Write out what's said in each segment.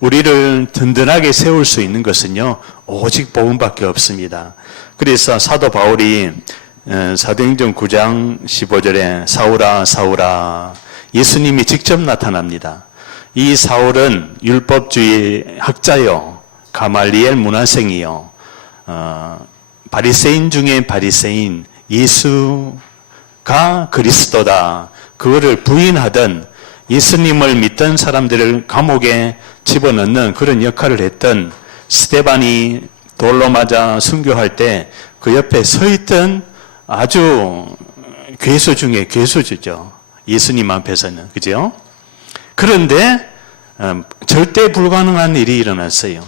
우리를 든든하게 세울 수 있는 것은요, 오직 복음밖에 없습니다. 그래서 사도 바울이 사도행전 9장 15절에 사울아 사울아, 예수님이 직접 나타납니다. 이 사울은 율법주의 학자요, 가말리엘 문화생이요, 바리새인 중에 바리새인, 예수가 그리스도다, 그거를 부인하던, 예수님을 믿던 사람들을 감옥에 집어넣는 그런 역할을 했던 스데반이 돌로 맞아 순교할 때 그 옆에 서 있던 아주 괴수 중에 괴수죠. 예수님 앞에서는. 그죠? 그런데 절대 불가능한 일이 일어났어요.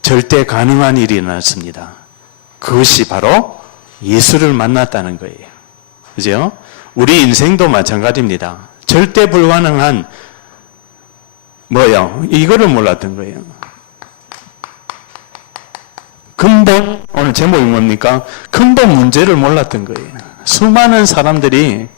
절대 가능한 일이 일어났습니다. 그것이 바로 예수를 만났다는 거예요. 그죠? 우리 인생도 마찬가지입니다. 절대 불가능한 뭐요? 이거를 몰랐던 거예요. 근본, 오늘 제목이 뭡니까? 근본 문제를 몰랐던 거예요. 수많은 사람들이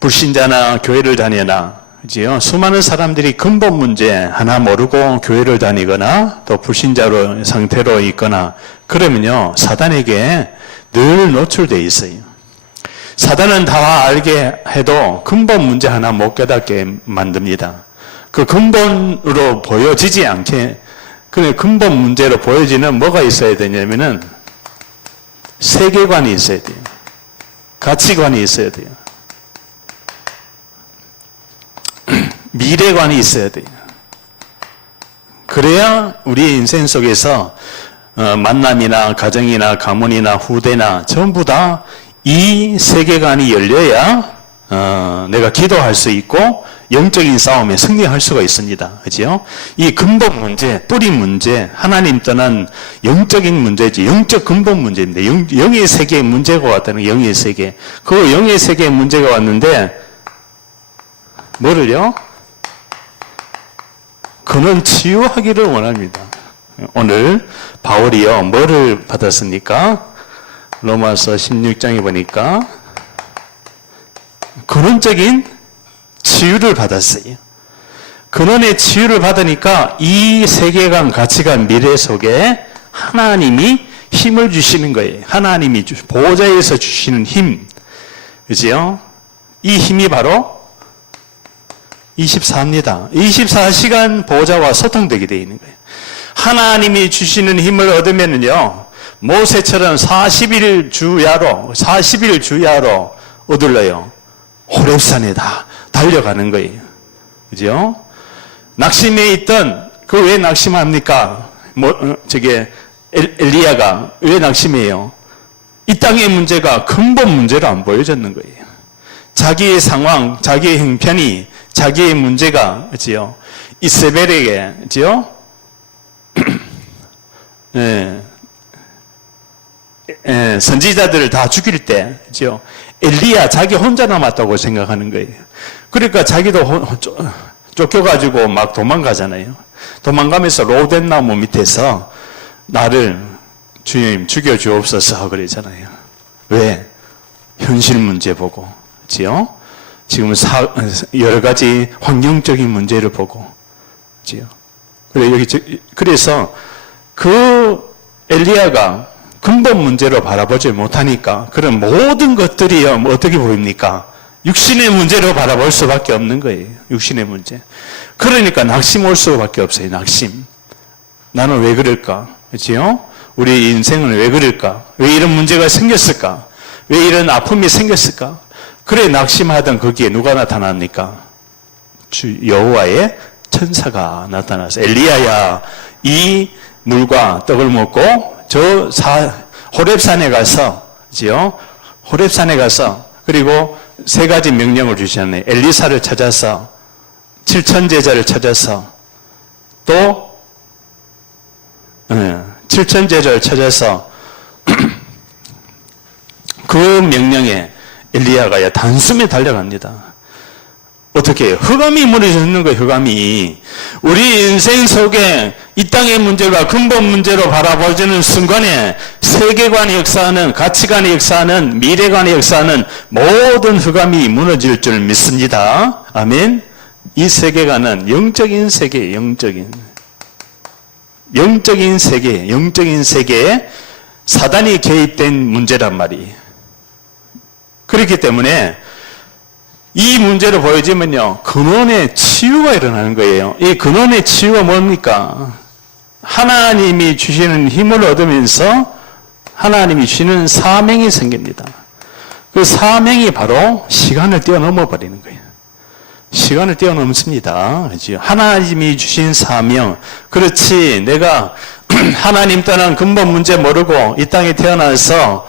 불신자나 교회를 다니나, 그지요? 수많은 사람들이 근본 문제 하나 모르고 교회를 다니거나 또 불신자로 상태로 있거나 그러면요, 사단에게 늘 노출되어 있어요. 사단은 다 알게 해도 근본 문제 하나 못 깨닫게 만듭니다. 그 근본으로 보여지지 않게, 그 근본 문제로 보여지는 뭐가 있어야 되냐면은 세계관이 있어야 돼요. 가치관이 있어야 돼요. 미래관이 있어야 돼요. 그래야 우리 인생 속에서 만남이나 가정이나 가문이나 후대나 전부 다 이 세계관이 열려야 내가 기도할 수 있고 영적인 싸움에 승리할 수가 있습니다. 그죠? 이 근본 문제, 뿌리 문제, 하나님 떠난 영적인 문제지, 영적 근본 문제입니다. 영의 세계의 문제가 왔다는 거예요. 영의 세계. 그 영의 세계의 문제가 왔는데 뭐를요? 그는 치유하기를 원합니다. 오늘 바울이요, 뭐를 받았습니까? 로마서 16장에 보니까 근원적인 치유를 받았어요. 근원의 치유를 받으니까 이 세계관, 가치관, 미래 속에 하나님이 힘을 주시는 거예요. 하나님이 보호자에서 주시는 힘. 그죠? 이 힘이 바로 24입니다. 24시간 보호자와 소통되게 되어 있는 거예요. 하나님이 주시는 힘을 얻으면요, 모세처럼 40일 주야로 얻을래요. 호렙산에다 달려가는 거예요. 그죠? 낙심해 있던, 그 왜 낙심합니까? 엘리야가 왜 낙심해요? 이 땅의 문제가 근본 문제로 안 보여졌는 거예요. 자기의 상황, 자기의 형편이, 자기의 문제가, 그죠? 이세벨에게, 그죠? 선지자들을 다 죽일 때, 그죠? 엘리야 자기 혼자 남았다고 생각하는 거예요. 그러니까 자기도 쫓겨가지고 막 도망가잖아요. 도망가면서 로덴 나무 밑에서 나를 주님 죽여주옵소서 그러잖아요. 왜? 현실 문제 보고, 그죠? 지금 여러 가지 환경적인 문제를 보고, 그죠? 그래서 그 엘리야가 근본 문제로 바라보지 못하니까 그런 모든 것들이요, 어떻게 보입니까? 육신의 문제로 바라볼 수밖에 없는 거예요. 육신의 문제. 그러니까 낙심 올 수밖에 없어요. 낙심. 나는 왜 그럴까? 그렇죠? 우리 인생은 왜 그럴까? 왜 이런 문제가 생겼을까? 왜 이런 아픔이 생겼을까? 그래 낙심하던 거기에 누가 나타납니까? 주 여호와의 천사가 나타나서 엘리야야, 이 물과 떡을 먹고 호렙산에 가서, 그죠? 호렙산에 가서, 그리고 세 가지 명령을 주셨네. 엘리사를 찾아서, 7천 제자를 찾아서, 또, 7천 제자를 찾아서, 그 명령에 엘리야가 단숨에 달려갑니다. 어떻게 해요? 흑암이 무너지는 거예요, 흑암이. 우리 인생 속에 이 땅의 문제가 근본 문제로 바라보지는 순간에 세계관의 역사하는, 가치관의 역사하는, 미래관의 역사하는 모든 흑암이 무너질 줄 믿습니다. 아멘. 이 세계관은 영적인 세계예요. 영적인 세계에 사단이 개입된 문제란 말이에요. 그렇기 때문에 이 문제로 보여지면요, 근원의 치유가 일어나는 거예요. 이 근원의 치유가 뭡니까? 하나님이 주시는 힘을 얻으면서 하나님이 주시는 사명이 생깁니다. 그 사명이 바로 시간을 뛰어넘어 버리는 거예요. 시간을 뛰어넘습니다. 그렇죠? 하나님이 주신 사명. 그렇지, 내가 하나님 떠난 근본 문제 모르고 이 땅에 태어나서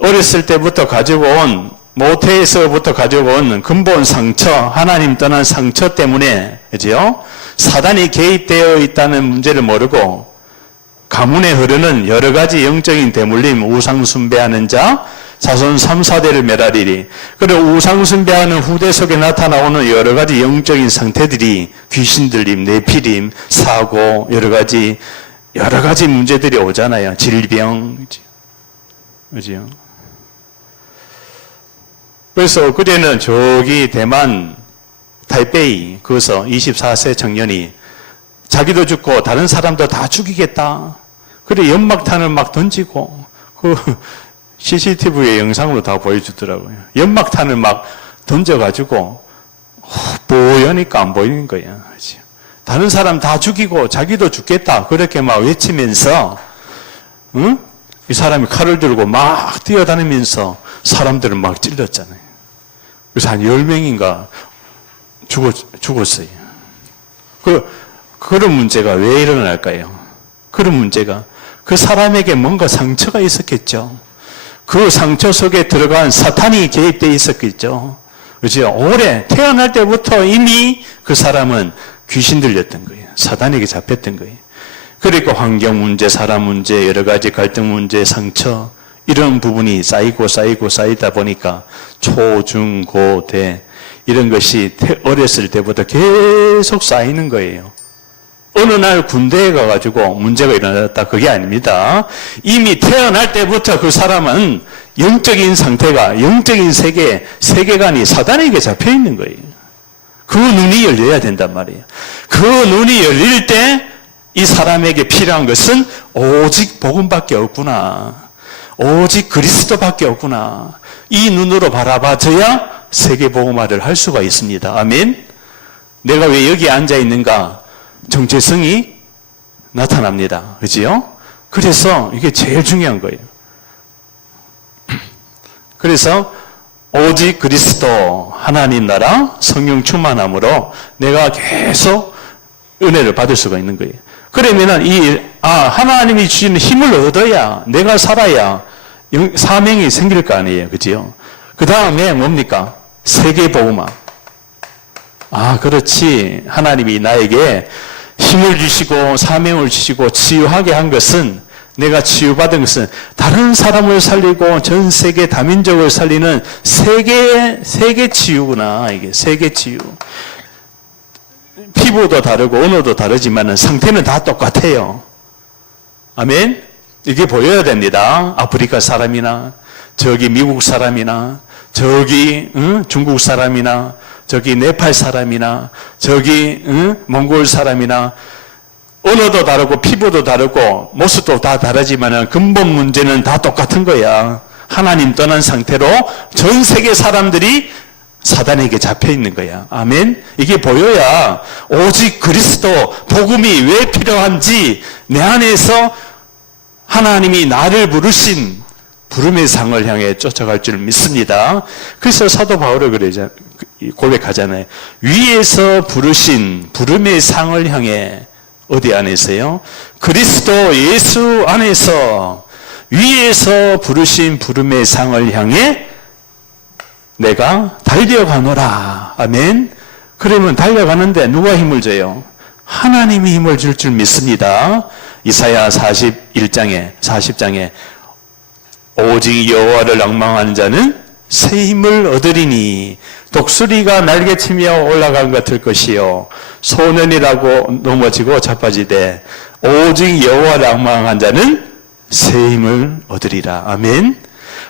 어렸을 때부터 가지고 온, 모태에서부터 가지고 온 근본 상처, 하나님 떠난 상처 때문에, 그죠? 사단이 개입되어 있다는 문제를 모르고 가문에 흐르는 여러 가지 영적인 대물림, 우상숭배하는 자, 자손 3, 4대를 멸하리리. 그리고 우상숭배하는 후대 속에 나타나오는 여러 가지 영적인 상태들이 귀신 들림, 내피림, 사고, 여러 가지 문제들이 오잖아요. 질병, 그죠? 그래서 그때는 저기 대만 타이베이 거기서 24세 청년이 자기도 죽고 다른 사람도 다 죽이겠다. 그래 연막탄을 막 던지고 그 CCTV의 영상으로 다 보여주더라고요. 연막탄을 막 던져가지고 보여니까 안 보이는 거예요. 다른 사람 다 죽이고 자기도 죽겠다. 그렇게 막 외치면서 이 사람이 칼을 들고 막 뛰어다니면서 사람들을 막 찔렀잖아요. 그래서 한 10명인가 죽었어요. 그런 문제가 왜 일어날까요? 그런 문제가 그 사람에게 뭔가 상처가 있었겠죠. 그 상처 속에 들어간 사탄이 개입되어 있었겠죠. 그죠? 오래 태어날 때부터 이미 그 사람은 귀신 들렸던 거예요. 사단에게 잡혔던 거예요. 그리고 환경 문제, 사람 문제, 여러 가지 갈등 문제, 상처 이런 부분이 쌓이다 보니까 초, 중, 고, 대 이런 것이 어렸을 때부터 계속 쌓이는 거예요. 어느 날 군대에 가가지고 문제가 일어났다. 그게 아닙니다. 이미 태어날 때부터 그 사람은 영적인 상태가, 영적인 세계관이 사단에게 잡혀 있는 거예요. 그 눈이 열려야 된단 말이에요. 그 눈이 열릴 때 이 사람에게 필요한 것은 오직 복음밖에 없구나. 오직 그리스도밖에 없구나. 이 눈으로 바라봐줘야 세계복음화를 할 수가 있습니다. 아멘. 내가 왜 여기 앉아 있는가? 정체성이 나타납니다. 그지요? 그래서 이게 제일 중요한 거예요. 그래서 오직 그리스도 하나님 나라 성령 충만함으로 내가 계속 은혜를 받을 수가 있는 거예요. 그러면은 하나님이 주시는 힘을 얻어야 내가 살아야 사명이 생길 거 아니에요. 그지요? 그 다음에 뭡니까? 세계복음화. 그렇지. 하나님이 나에게 힘을 주시고 사명을 주시고 치유하게 한 것은 내가 치유받은 것은 다른 사람을 살리고 전 세계 다민족을 살리는 세계 치유구나. 이게 세계 치유. 피부도 다르고 언어도 다르지만 상태는 다 똑같아요. 아멘. 이게 보여야 됩니다. 아프리카 사람이나 저기 미국 사람이나 저기 중국 사람이나 저기 네팔 사람이나 저기 몽골 사람이나 언어도 다르고 피부도 다르고 모습도 다 다르지만 근본 문제는 다 똑같은 거야. 하나님 떠난 상태로 전 세계 사람들이 사단에게 잡혀 있는 거야. 아멘. 이게 보여야 오직 그리스도 복음이 왜 필요한지 내 안에서 하나님이 나를 부르신 부름의 상을 향해 쫓아갈 줄 믿습니다. 그래서 사도 바울을 고백하잖아요. 위에서 부르신 부름의 상을 향해 어디 안에서요? 그리스도 예수 안에서 위에서 부르신 부름의 상을 향해 내가 달려가노라. 아멘. 그러면 달려가는데 누가 힘을 줘요? 하나님이 힘을 줄 줄 믿습니다. 이사야 40장에 오직 여호와를 앙망하는 자는 새 힘을 얻으리니 독수리가 날개치며 올라간 것 같을 것이요 소년이라고 넘어지고 자빠지되 오직 여호와를 앙망한 자는 새 힘을 얻으리라. 아멘.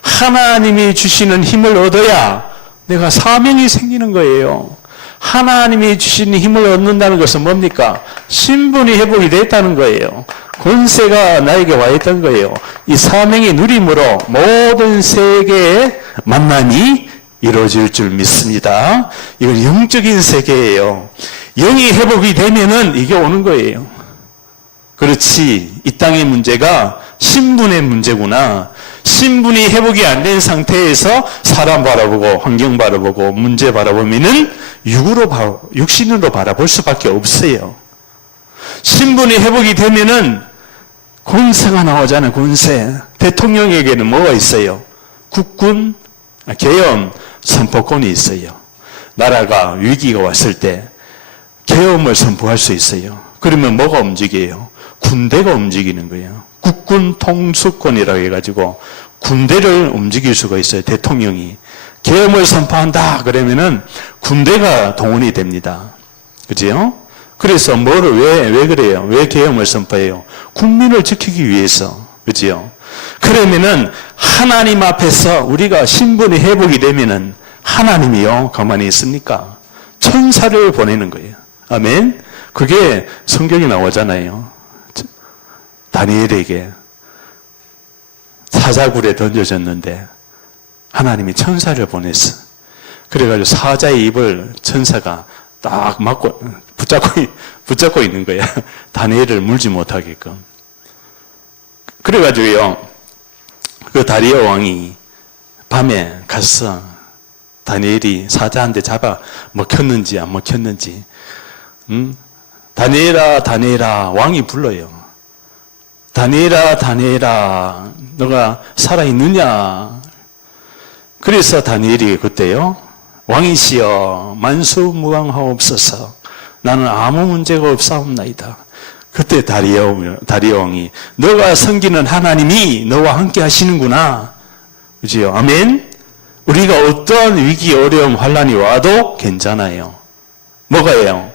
하나님이 주시는 힘을 얻어야 내가 사명이 생기는 거예요. 하나님이 주신 힘을 얻는다는 것은 뭡니까? 신분이 회복이 됐다는 거예요. 권세가 나에게 와 있던 거예요. 이 사명의 누림으로 모든 세계의 만남이 이루어질 줄 믿습니다. 이건 영적인 세계예요. 영이 회복이 되면은 이게 오는 거예요. 그렇지, 이 땅의 문제가 신분의 문제구나. 신분이 회복이 안 된 상태에서 사람 바라보고 환경 바라보고 문제 바라보면은 육신으로 바라볼 수밖에 없어요. 신분이 회복이 되면은 권세가 나오잖아요. 권세. 대통령에게는 뭐가 있어요? 국군, 계엄, 선포권이 있어요. 나라가 위기가 왔을 때 계엄을 선포할 수 있어요. 그러면 뭐가 움직여요? 군대가 움직이는 거예요. 국군 통수권이라고 해가지고 군대를 움직일 수가 있어요. 대통령이. 계엄을 선포한다 그러면은 군대가 동원이 됩니다. 그죠? 그래서 왜 그래요? 왜 계엄을 선포해요? 국민을 지키기 위해서. 그죠? 그러면은 하나님 앞에서 우리가 신분이 회복이 되면은 하나님이요, 가만히 있습니까? 천사를 보내는 거예요. 아멘? 그게 성경에 나오잖아요. 다니엘에게 사자굴에 던져졌는데 하나님이 천사를 보냈어. 그래가지고 사자의 입을 천사가 딱 붙잡고 있는 거야. 다니엘을 물지 못하게끔. 그래가지고요, 그 다리오 왕이 밤에 가서 다니엘이 사자한테 잡아 먹혔는지 안 먹혔는지, 다니엘아, 다니엘아, 왕이 불러요. 다니엘아, 다니엘아, 너가 살아있느냐? 그래서 다니엘이 그때요, 왕이시여, 만수무강하옵소서. 나는 아무 문제가 없사옵나이다. 그때 다리오 왕이, 너가 섬기는 하나님이 너와 함께 하시는구나. 그지요? 아멘? 우리가 어떤 위기, 어려움, 환란이 와도 괜찮아요. 뭐가요?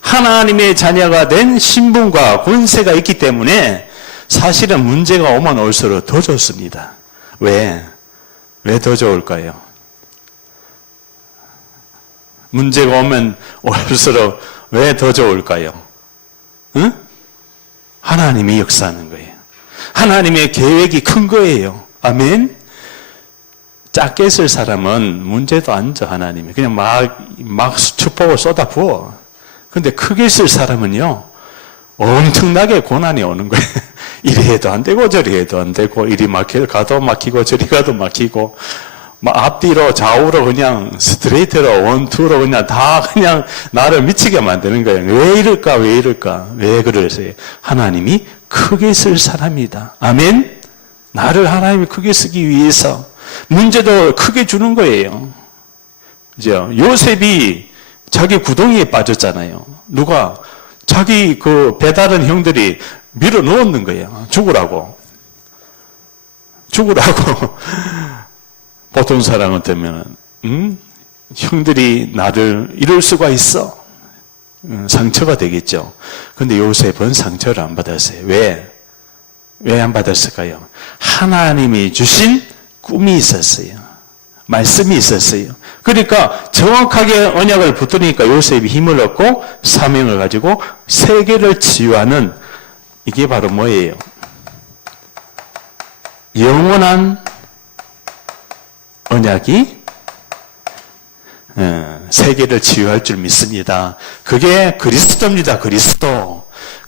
하나님의 자녀가 된 신분과 권세가 있기 때문에 사실은 문제가 오면 올수록 더 좋습니다. 왜 더 좋을까요? 문제가 오면 올수록 왜 더 좋을까요? 응? 하나님이 역사하는 거예요. 하나님의 계획이 큰 거예요. 아멘? 작게 쓸 사람은 문제도 안 져, 하나님이. 그냥 막 축복을 쏟아 부어. 근데 크게 쓸 사람은요, 엄청나게 고난이 오는 거예요. 이리 해도 안 되고, 저리 해도 안 되고, 이리 가도 막히고, 저리 가도 막히고, 막 앞뒤로 좌우로 그냥 스트레이트로 원투로 그냥 다 그냥 나를 미치게 만드는 거예요. 왜 이럴까? 왜 그러세요? 하나님이 크게 쓸 사람이다. 아멘? 나를 하나님이 크게 쓰기 위해서 문제도 크게 주는 거예요. 그죠? 요셉이 자기 구덩이에 빠졌잖아요. 누가? 자기 그 배다른 형들이 밀어 넣었는 거예요. 죽으라고. 보통 사람 같으면, 형들이 나를 이럴 수가 있어. 상처가 되겠죠. 근데 요셉은 상처를 안 받았어요. 왜 안 받았을까요? 하나님이 주신 꿈이 있었어요. 말씀이 있었어요. 그러니까 정확하게 언약을 붙으니까 요셉이 힘을 얻고 사명을 가지고 세계를 치유하는, 이게 바로 뭐예요? 영원한 언약이 세계를 치유할 줄 믿습니다. 그게 그리스도입니다.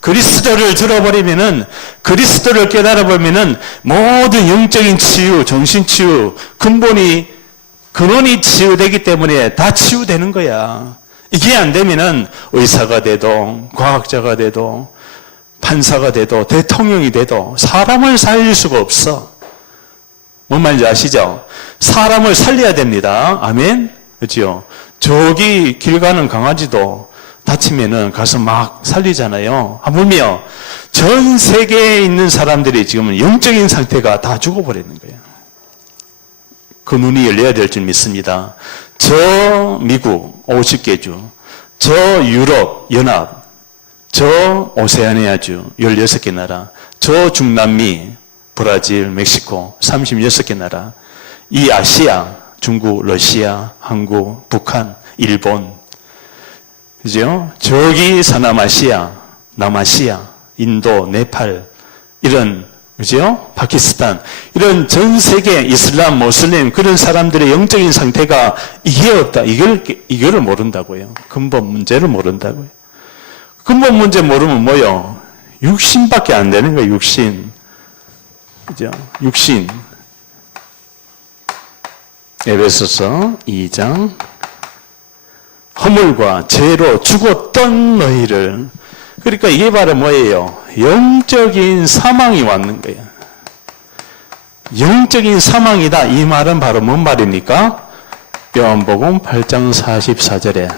그리스도를 들어버리면은, 그리스도를 깨달아보면은 모든 영적인 치유, 정신 치유, 근원이 치유되기 때문에 다 치유되는 거야. 이게 안 되면은 의사가 돼도, 과학자가 돼도, 판사가 돼도, 대통령이 돼도 사람을 살릴 수가 없어. 뭔 말인지 아시죠? 사람을 살려야 됩니다. 아멘? 그렇죠? 저기 길 가는 강아지도 다치면은 가서 막 살리잖아요. 하물며 전 세계에 있는 사람들이 지금은 영적인 상태가 다 죽어버리는 거예요. 그 눈이 열려야 될 줄 믿습니다. 저 미국 50개주, 저 유럽 연합, 저 오세아니아주 16개 나라, 저 중남미, 브라질, 멕시코 36개 나라, 이 아시아, 중국, 러시아, 한국, 북한, 일본, 그죠? 저기 서남아시아, 남아시아, 인도, 네팔, 이런, 그죠? 파키스탄, 이런 전 세계 이슬람, 모슬림, 그런 사람들의 영적인 상태가 이게 없다. 이거를 모른다고요. 근본 문제를 모른다고요. 근본 문제 모르면 뭐요? 육신밖에 안 되는 거예요, 육신. 그죠? 육신. 에베소서 2장. 허물과 죄로 죽었던 너희를. 그러니까 이게 바로 뭐예요? 영적인 사망이 왔는 거예요. 영적인 사망이다. 이 말은 바로 뭔 말입니까? 요한복음 8장 44절에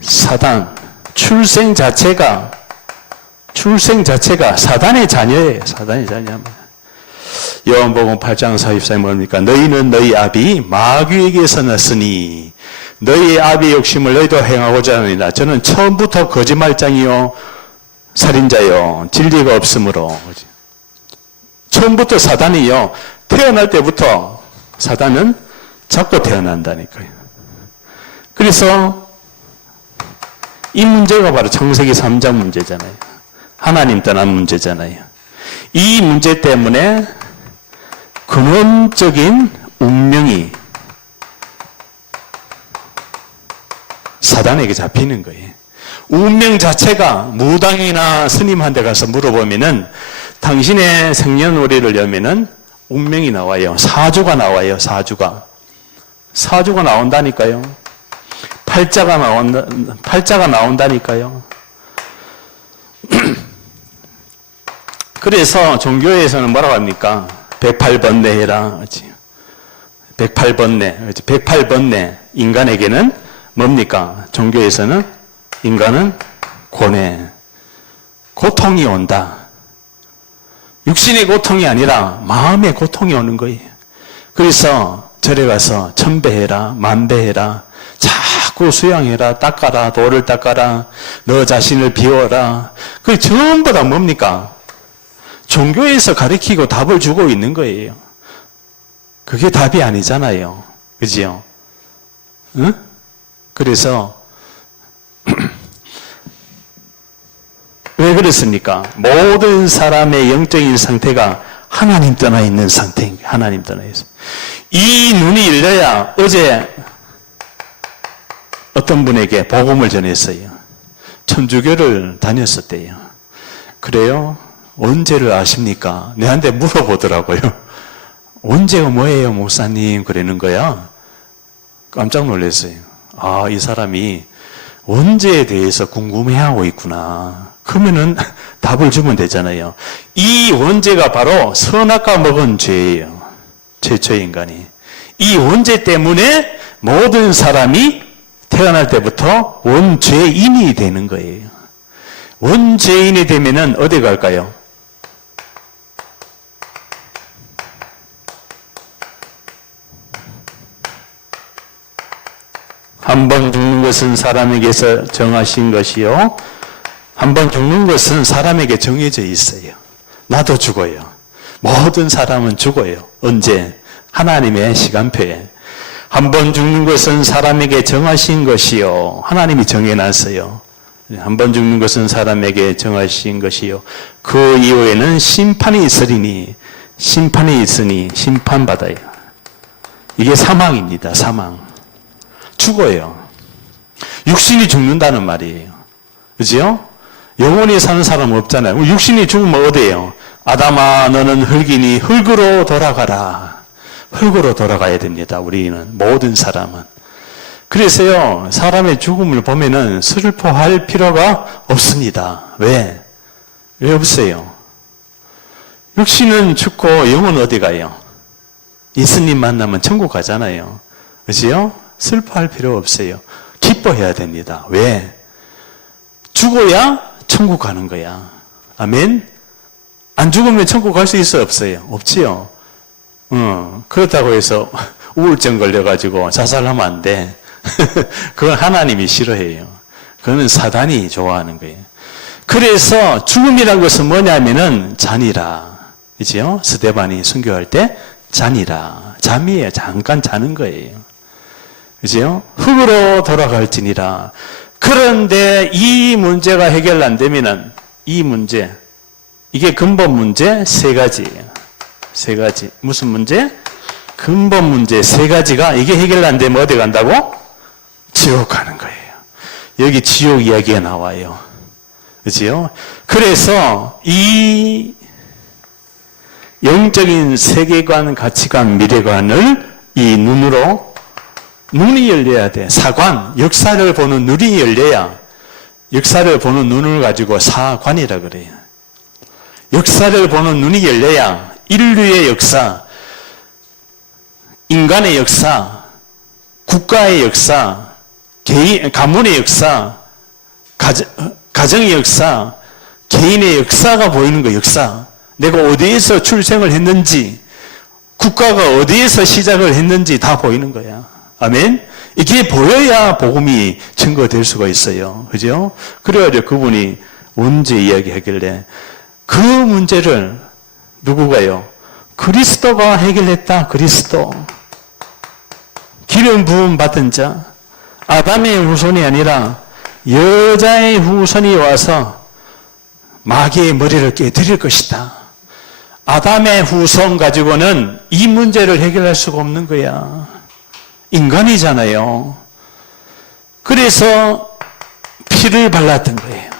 사단, 출생 자체가 사단의 자녀예요. 사단의 자녀입니다. 요한복음 8장 44절에 뭡니까? 너희는 너희 아비 마귀에게서 났으니 너희의 아비의 욕심을 너희도 행하고자 하느니라. 저는 처음부터 거짓말장이요 살인자요 진리가 없으므로. 처음부터 사단이요 태어날 때부터 사단은 자꾸 태어난다니까요. 그래서 이 문제가 바로 창세기 3장 문제잖아요. 하나님 떠난 문제잖아요. 이 문제 때문에 근원적인 운명이 사단에게 잡히는 거예요. 운명 자체가 무당이나 스님한테 가서 물어보면은 당신의 생년월일을 열면은 운명이 나와요. 사주가 나와요. 사주가 나온다니까요. 팔자가 나온다니까요. 그래서 종교에서는 뭐라고 합니까? 108번뇌 해라. 108번뇌. 108번뇌. 인간에게는 뭡니까? 종교에서는 인간은 고뇌. 고통이 온다. 육신의 고통이 아니라 마음의 고통이 오는 거예요. 그래서 절에 가서 천배해라, 만배해라, 자꾸 수양해라, 닦아라, 돌을 닦아라, 너 자신을 비워라. 그게 전부 다 뭡니까? 종교에서 가르치고 답을 주고 있는 거예요. 그게 답이 아니잖아요. 그지요? 응? 그래서 왜 그렇습니까? 모든 사람의 영적인 상태가 하나님 떠나 있는 상태입니다. 하나님 떠나 있어요. 이 눈이 열려야 어제 어떤 분에게 복음을 전했어요. 천주교를 다녔었대요. 그래요? 언제를 아십니까? 내한테 물어보더라고요. 언제가 뭐예요, 목사님? 그러는 거야. 깜짝 놀랐어요. 아, 이 사람이 언제에 대해서 궁금해하고 있구나. 그러면은 답을 주면 되잖아요. 이 원죄가 바로 선악과 먹은 죄예요. 최초의 인간이. 이 원죄 때문에 모든 사람이 태어날 때부터 원죄인이 되는 거예요. 원죄인이 되면은 어디 갈까요? 한 번 죽는 것은 사람에게서 정하신 것이요. 한 번 죽는 것은 사람에게 정해져 있어요. 나도 죽어요. 모든 사람은 죽어요. 언제? 하나님의 시간표에. 한 번 죽는 것은 사람에게 정하신 것이요. 하나님이 정해놨어요. 한 번 죽는 것은 사람에게 정하신 것이요. 그 이후에는 심판이 있으니 심판받아요. 이게 사망입니다. 사망. 죽어요. 육신이 죽는다는 말이에요. 그죠? 영원히 사는 사람 없잖아요. 육신이 죽으면 어디예요? 아담아 너는 흙이니 흙으로 돌아가라. 흙으로 돌아가야 됩니다. 우리는 모든 사람은. 그래서요. 사람의 죽음을 보면은 슬퍼할 필요가 없습니다. 왜? 왜 없어요? 육신은 죽고 영은 어디 가요? 예수님 만나면 천국 가잖아요. 그죠? 슬퍼할 필요 없어요. 기뻐해야 됩니다. 왜? 죽어야 천국 가는 거야. 아멘? 안 죽으면 천국 갈 수 있어 없어요? 없지요? 그렇다고 해서 우울증 걸려가지고 자살하면 안 돼. 그건 하나님이 싫어해요. 그거는 사단이 좋아하는 거예요. 그래서 죽음이란 것은 뭐냐면은 잔이라. 그죠? 스데반이 순교할 때 잔이라. 잠이에요. 잠깐 자는 거예요. 그죠? 흙으로 돌아갈지니라. 그런데 이 문제가 해결 안 되면은 이 문제, 이게 근본 문제 세 가지예요. 세 가지. 무슨 문제? 근본 문제 세 가지가 이게 해결 안 되면 어디 간다고? 지옥 가는 거예요. 여기 지옥 이야기가 나와요. 그지요? 그래서 이 영적인 세계관, 가치관, 미래관을 이 눈이 열려야 돼. 사관, 역사를 보는 눈이 열려야, 역사를 보는 눈을 가지고 사관이라 그래요. 역사를 보는 눈이 열려야 인류의 역사, 인간의 역사, 국가의 역사, 가문의 역사, 가정의 역사, 개인의 역사가 보이는 거, 역사. 내가 어디에서 출생을 했는지, 국가가 어디에서 시작을 했는지 다 보이는 거야. 아멘? 이게 보여야 복음이 증거될 수가 있어요. 그죠? 그래가지고 그분이 언제 이야기하길래 그 문제를 누구가요? 그리스도가 해결했다. 그리스도. 기름 부음 받은 자. 아담의 후손이 아니라 여자의 후손이 와서 마귀의 머리를 깨뜨릴 것이다. 아담의 후손 가지고는 이 문제를 해결할 수가 없는 거야. 인간이잖아요. 그래서 피를 발랐던 거예요.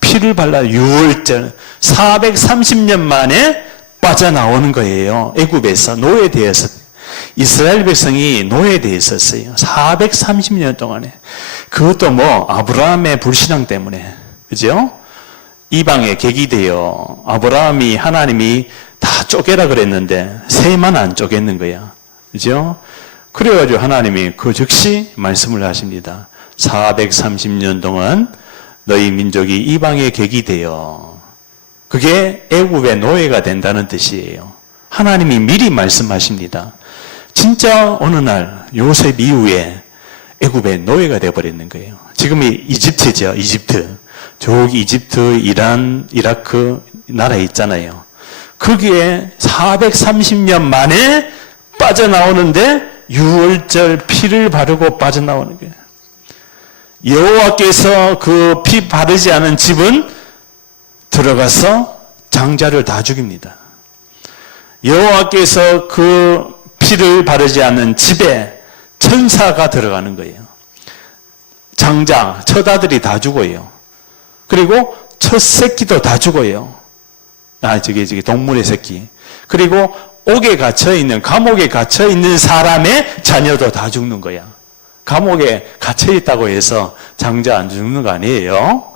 피를 발라 유월절 430년 만에 빠져나오는 거예요. 애굽에서 노예되어서 이스라엘 백성이 노예되어 있었어요. 430년 동안에. 그것도 뭐 아브라함의 불신앙 때문에. 그죠? 이방에 객이되어 아브라함이 하나님이 다 쪼개라 그랬는데 셋만 안 쪼갰는 거야. 그죠? 그래가지고 하나님이 그 즉시 말씀을 하십니다. 430년 동안 너희 민족이 이방의 객이 되어, 그게 애굽의 노예가 된다는 뜻이에요. 하나님이 미리 말씀하십니다. 진짜 어느 날 요셉 이후에 애굽의 노예가 되어버리는 거예요. 지금이 이집트죠. 이집트. 저기 이집트, 이란, 이라크 나라에 있잖아요. 거기에 430년 만에 빠져나오는데 유월절 피를 바르고 빠져나오는 거예요. 여호와께서 그 피 바르지 않은 집은 들어가서 장자를 다 죽입니다. 여호와께서 그 피를 바르지 않는 집에 천사가 들어가는 거예요. 장자, 처자들이 다 죽어요. 그리고 첫 새끼도 다 죽어요. 저기 동물의 새끼. 그리고 옥에 갇혀있는, 감옥에 갇혀있는 사람의 자녀도 다 죽는 거야. 감옥에 갇혀있다고 해서 장자 안 죽는 거 아니에요.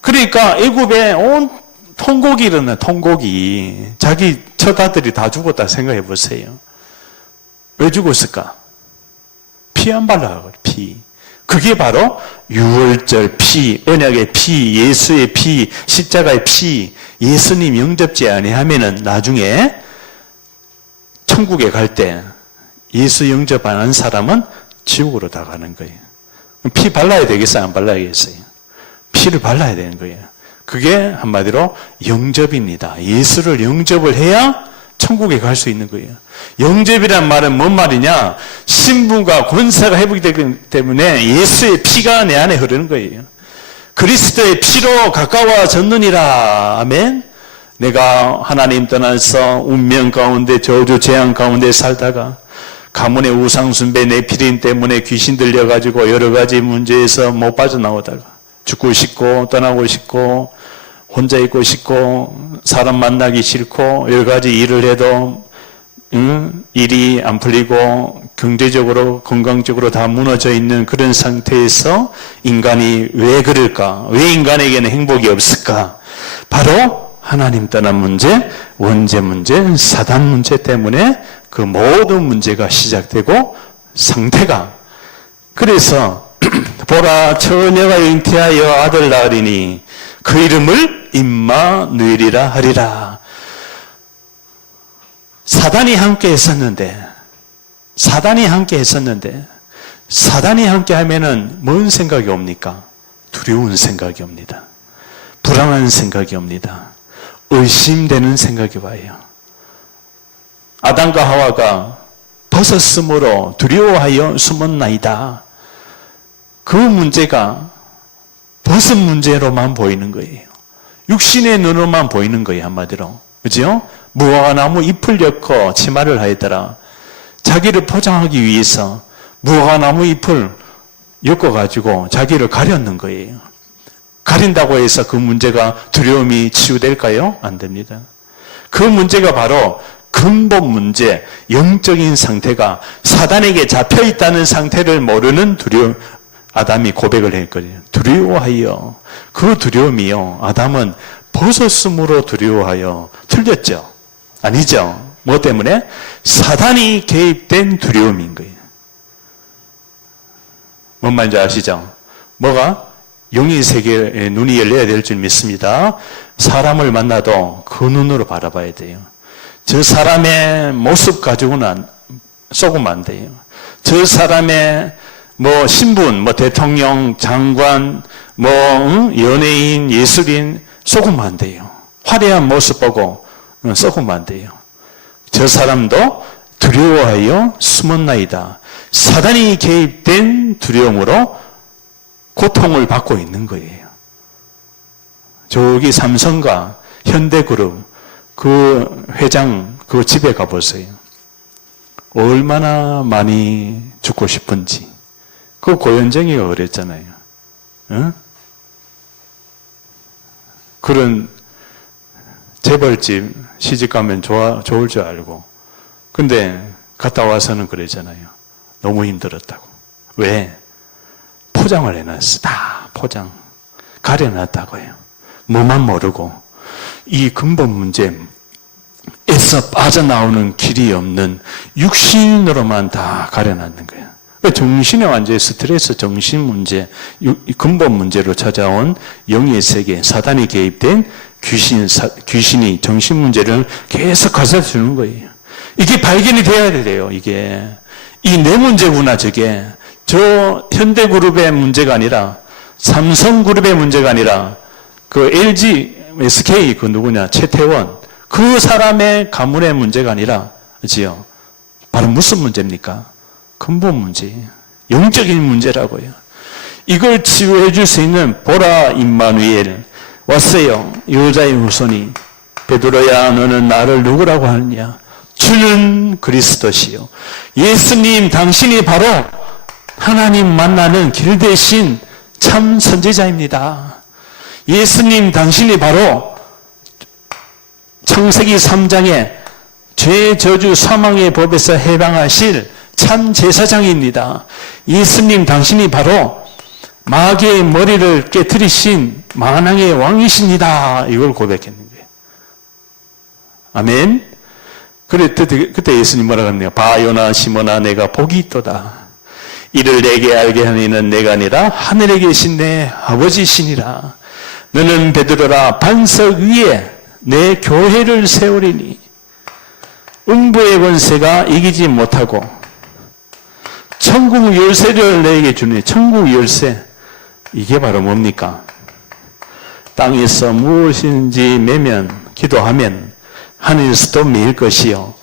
그러니까 애굽에 온 통곡이 일어나, 통곡이. 자기 처자들이 다 죽었다 생각해 보세요. 왜 죽었을까? 피 안 발라가지고, 피. 그게 바로 유월절 피, 언약의 피, 예수의 피, 십자가의 피, 예수님 영접지 아니하면은 나중에 천국에 갈 때 예수 영접 안 한 사람은 지옥으로 다 가는 거예요. 피 발라야 되겠어요? 안 발라야겠어요? 피를 발라야 되는 거예요. 그게 한마디로 영접입니다. 예수를 영접을 해야 천국에 갈 수 있는 거예요. 영접이란 말은 뭔 말이냐? 신분과 권세가 회복이 되기 때문에 예수의 피가 내 안에 흐르는 거예요. 그리스도의 피로 가까워졌느니라. 아멘. 내가 하나님 떠나서 운명 가운데 저주 재앙 가운데 살다가 가문의 우상 숭배 네피림 때문에 귀신 들려가지고 여러 가지 문제에서 못 빠져나오다가 죽고 싶고 떠나고 싶고 혼자 있고 싶고 사람 만나기 싫고 여러 가지 일을 해도 일이 안 풀리고 경제적으로 건강적으로 다 무너져 있는 그런 상태에서 인간이 왜 그럴까? 왜 인간에게는 행복이 없을까? 바로 하나님 떠난 문제, 원죄 문제, 사단 문제 때문에 그 모든 문제가 시작되고 상태가. 그래서 보라 처녀가 잉태하여 아들 낳으리니 그 이름을 임마누엘이라 하리라. 사단이 함께 했었는데 사단이 함께 하면은 뭔 생각이 옵니까? 두려운 생각이 옵니다. 불안한 생각이 옵니다. 의심되는 생각이 와요. 아담과 하와가 벗었으므로 두려워하여 숨었나이다. 그 문제가 버섯 문제로만 보이는 거예요. 육신의 눈으로만 보이는 거예요, 한마디로. 그죠? 무화과나무 잎을 엮어 치마를 하였더라. 자기를 포장하기 위해서 무화과나무 잎을 엮어가지고 자기를 가렸는 거예요. 가린다고 해서 그 문제가 두려움이 치유될까요? 안 됩니다. 그 문제가 바로 근본 문제, 영적인 상태가 사단에게 잡혀 있다는 상태를 모르는 아담이 고백을 했거든요. 두려워하여. 그 두려움이요. 아담은 벗었으므로 두려워하여. 틀렸죠? 아니죠? 뭐 때문에? 사단이 개입된 두려움인 거예요. 뭔 말인지 아시죠? 뭐가? 영의 세계에 눈이 열려야 될 줄 믿습니다. 사람을 만나도 그 눈으로 바라봐야 돼요. 저 사람의 모습 가지고는 쏘면 안 돼요. 저 사람의 신분, 대통령, 장관, 연예인, 예술인 쏘면 안 돼요. 화려한 모습 보고 쏘면 안 돼요. 저 사람도 두려워하여 숨었나이다. 사단이 개입된 두려움으로 고통을 받고 있는 거예요. 저기 삼성과 현대그룹 그 회장 그 집에 가보세요. 얼마나 많이 죽고 싶은지. 그 고현정이가 그랬잖아요. 응? 그런 재벌집 시집 가면 좋을 줄 알고. 근데 갔다 와서는 그러잖아요. 너무 힘들었다고. 왜? 포장을 해놨어. 다 포장. 가려놨다고요. 뭐만 모르고. 이 근본 문제에서 빠져나오는 길이 없는 육신으로만 다 가려놨는 거예요. 정신에 완전히 스트레스, 정신 문제, 근본 문제로 찾아온 영의 세계, 사단이 개입된 귀신이 정신 문제를 계속 가져다 주는 거예요. 이게 발견이 돼야 돼요, 이게. 이 내 문제구나, 저게. 저 현대그룹의 문제가 아니라, 삼성그룹의 문제가 아니라, 그 LG, SK, 그 누구냐, 최태원. 그 사람의 가문의 문제가 아니라, 그지요? 바로 무슨 문제입니까? 근본 문제. 영적인 문제라고요. 이걸 치유해 줄 수 있는 보라 임마누엘. 왔어요. 여자의 후손이. 베드로야, 너는 나를 누구라고 하느냐? 주는 그리스도시요. 예수님, 당신이 바로 하나님 만나는 길 대신 참 선지자입니다. 예수님, 당신이 바로 창세기 3장에 죄, 저주, 사망의 법에서 해방하실 참 제사장입니다. 예수님, 당신이 바로 마귀의 머리를 깨뜨리신 만왕의 왕이십니다. 이걸 고백했는 거예요. 아멘. 그때 예수님 뭐라고 했네요. 바요나 시몬아, 내가 복이 있도다. 이를 내게 알게 하는 이는 내가 아니라 하늘에 계신 내 아버지시니라. 너는 베드로라, 반석 위에 내 교회를 세우리니 음부의 권세가 이기지 못하고 천국 열쇠를 내게 주니. 천국 열쇠, 이게 바로 뭡니까? 땅에서 무엇인지 매면, 기도하면 하늘에서도 매일 것이요,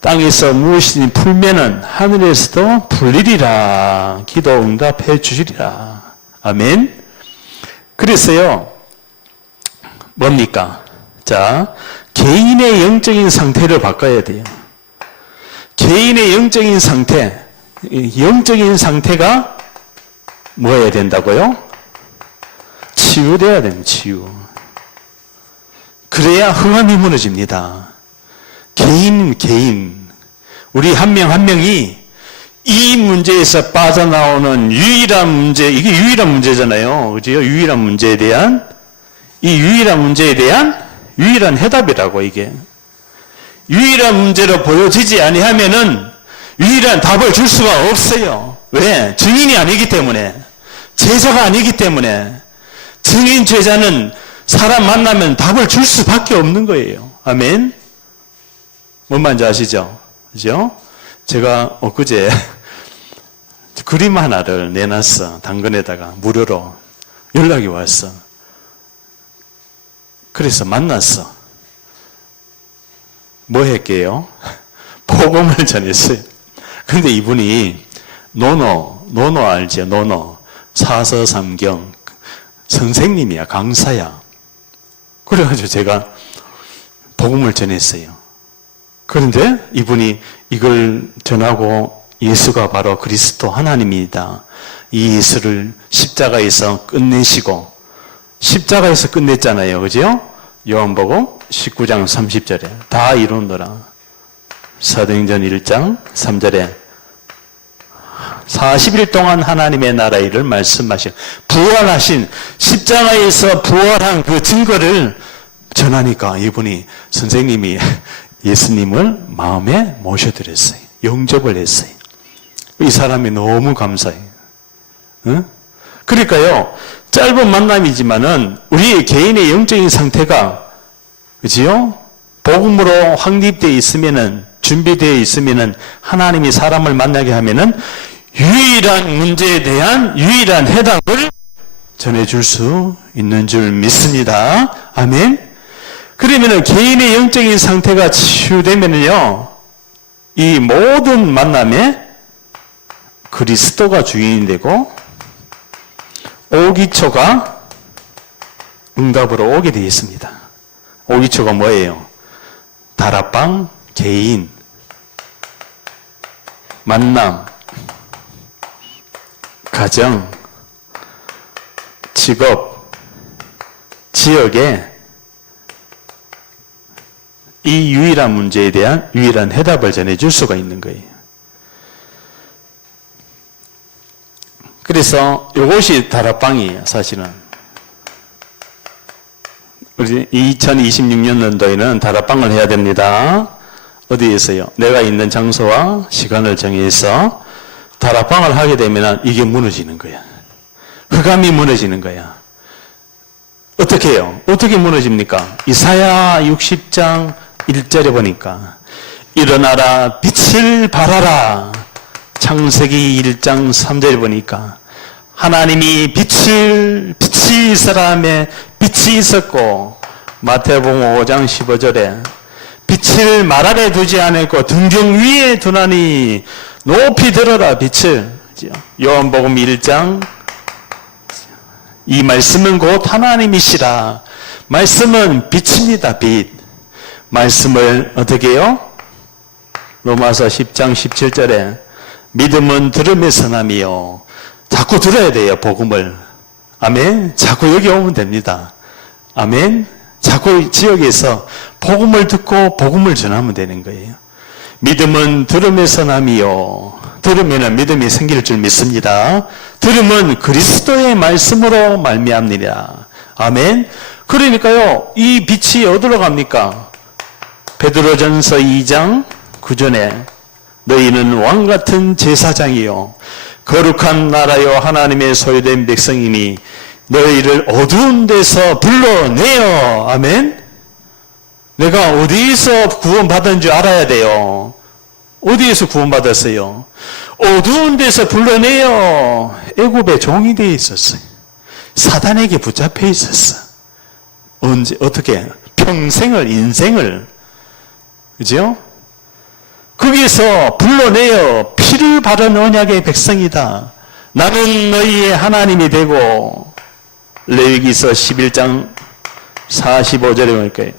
땅에서 무엇이니 풀면은 하늘에서도 풀리리라. 기도 응답해 주시리라. 아멘. 그래서요, 뭡니까? 자, 개인의 영적인 상태를 바꿔야 돼요. 개인의 영적인 상태가 뭐여야 된다고요? 치유돼야 됩니다. 치유. 그래야 흑암이 무너집니다. 개인. 우리 한 명 한 명이 이 문제에서 빠져나오는 유일한 문제, 이게 유일한 문제잖아요. 그죠? 유일한 문제에 대한 유일한 해답이라고, 이게. 유일한 문제로 보여지지 아니하면은 유일한 답을 줄 수가 없어요. 왜? 증인이 아니기 때문에. 제자가 아니기 때문에. 증인 제자는 사람 만나면 답을 줄 수밖에 없는 거예요. 아멘. 뭔 말인지 아시죠? 그죠? 제가 엊그제 그림 하나를 내놨어. 당근에다가 무료로 연락이 왔어. 그래서 만났어. 뭐 했게요? 복음을 전했어요. 근데 이분이 노노 알죠? 노노. 사서삼경 선생님이야, 강사야. 그래가지고 제가 복음을 전했어요. 그런데 이분이 이걸 전하고 예수가 바로 그리스도 하나님이다, 이 예수를 십자가에서 끝내시고, 십자가에서 끝냈잖아요, 그죠? 요한복음 19장 30절에 다 이룬노라. 사도행전 1장 3절에 40일 동안 하나님의 나라 일을 말씀하신, 부활하신, 십자가에서 부활한 그 증거를 전하니까 이분이, 선생님이 예수님을 마음에 모셔드렸어요. 영접을 했어요. 이 사람이 너무 감사해요. 응? 그러니까요, 짧은 만남이지만은 우리 개인의 영적인 상태가, 그지요? 복음으로 확립되어 있으면은, 준비되어 있으면은, 하나님이 사람을 만나게 하면은 유일한 문제에 대한 유일한 해답을 전해줄 수 있는 줄 믿습니다. 아멘. 그러면은 개인의 영적인 상태가 치유되면은요, 이 모든 만남에 그리스도가 주인이 되고 오기초가 응답으로 오게 되어 있습니다. 오기초가 뭐예요? 다락방, 개인, 만남, 가정, 직업, 지역에 이 유일한 문제에 대한 유일한 해답을 전해줄 수가 있는 거예요. 그래서 이것이 다락방이에요, 사실은. 우리 2026년도에는 다락방을 해야 됩니다. 어디에서요? 내가 있는 장소와 시간을 정해서 다락방을 하게 되면 이게 무너지는 거야. 흑암이 무너지는 거야. 어떻게 해요? 어떻게 무너집니까? 이사야 60장 1절에 보니까 일어나라, 빛을 발하라. 창세기 1장 3절에 보니까 하나님이 빛이 이 사람에 빛이 있었고, 마태복음 5장 15절에 빛을 말 아래 두지 않았고 등경 위에 두나니 높이 들어라 빛을. 요한복음 1장, 이 말씀은 곧 하나님이시라. 말씀은 빛입니다, 빛. 말씀을 어떻게 해요? 로마서 10장 17절에 믿음은 들음에서 남이요. 자꾸 들어야 돼요, 복음을. 아멘. 자꾸 여기 오면 됩니다. 아멘. 자꾸 지역에서 복음을 듣고 복음을 전하면 되는 거예요. 믿음은 들음에서 남이요. 들으면 믿음이 생길 줄 믿습니다. 들음은 그리스도의 말씀으로 말미암니라. 아멘. 그러니까요, 이 빛이 어디로 갑니까? 베드로전서 2장 9절에 너희는 왕같은 제사장이요 거룩한 나라요 하나님의 소유된 백성이니 너희를 어두운 데서 불러내어. 아멘. 내가 어디에서 구원받은 줄 알아야 돼요. 어디에서 구원받았어요? 어두운 데서 불러내어. 애굽의 종이 되어 있었어요. 사단에게 붙잡혀 있었어. 언제, 어떻게? 평생을, 인생을. 그죠? 거기서 불러내어 피를 바른 언약의 백성이다. 나는 너희의 하나님이 되고, 레위기서 11장 45절에 보니까요.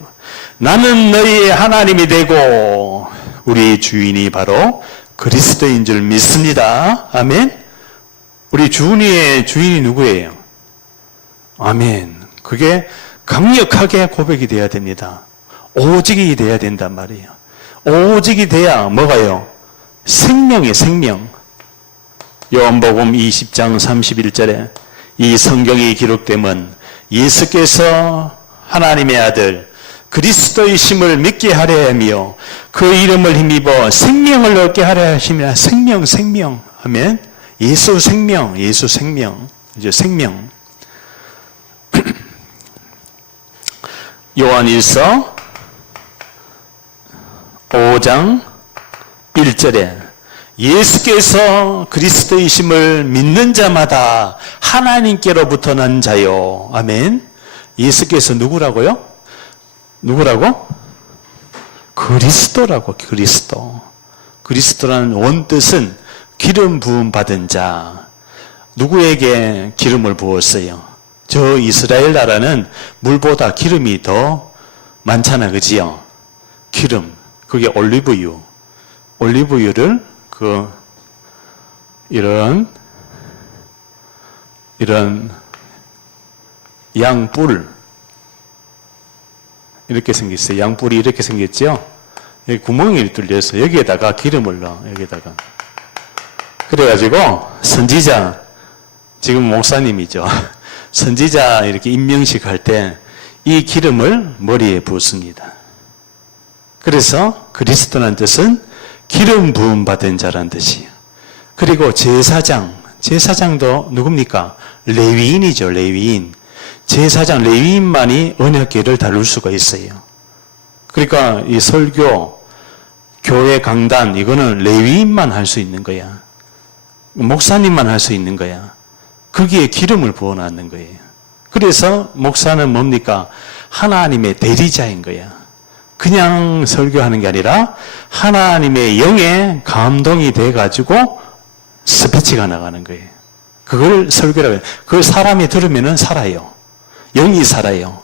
나는 너희의 하나님이 되고 우리 주인이 바로 그리스도인 줄 믿습니다. 아멘. 우리 주인의 주인이 누구예요? 아멘. 그게 강력하게 고백이 돼야 됩니다. 오직이 돼야 된단 말이에요. 오직이 돼야 뭐가요? 생명이에요, 생명. 요한복음 20장 31절에 이 성경이 기록되면 예수께서 하나님의 아들 그리스도이심을 믿게 하려 하며 그 이름을 힘입어 생명을 얻게 하려 하시며. 생명, 생명. 아멘. 예수 생명, 예수 생명. 이제 생명. 요한일서 5장 1절에 예수께서 그리스도이심을 믿는 자마다 하나님께로부터 난 자요. 아멘. 예수께서 누구라고요? 누구라고? 그리스도라고. 그리스도. 그리스도라는 원뜻은 기름 부음 받은 자. 누구에게 기름을 부었어요? 저 이스라엘 나라는 물보다 기름이 더 많잖아, 그지요? 기름, 그게 올리브유. 올리브유를 이런 양뿔, 이렇게 생겼어요. 양뿔이 이렇게 생겼죠? 여기 구멍이 뚫려서 여기에다가 기름을 넣어, 여기에다가. 그래가지고 선지자, 지금 목사님이죠. 선지자 이렇게 임명식 할 때 이 기름을 머리에 붓습니다. 그래서 그리스도라는 뜻은 기름 부음 받은 자라는 뜻이에요. 그리고 제사장도 누굽니까? 레위인이죠, 레위인. 제사장, 레위인만이 언약궤를 다룰 수가 있어요. 그러니까 이 설교, 교회 강단, 이거는 레위인만 할 수 있는 거야. 목사님만 할 수 있는 거야. 거기에 기름을 부어놨는 거예요. 그래서 목사는 뭡니까? 하나님의 대리자인 거야. 그냥 설교하는 게 아니라 하나님의 영에 감동이 돼가지고 스피치가 나가는 거예요. 그걸 설교라고 해요. 그걸 사람이 들으면 살아요. 영이 살아요.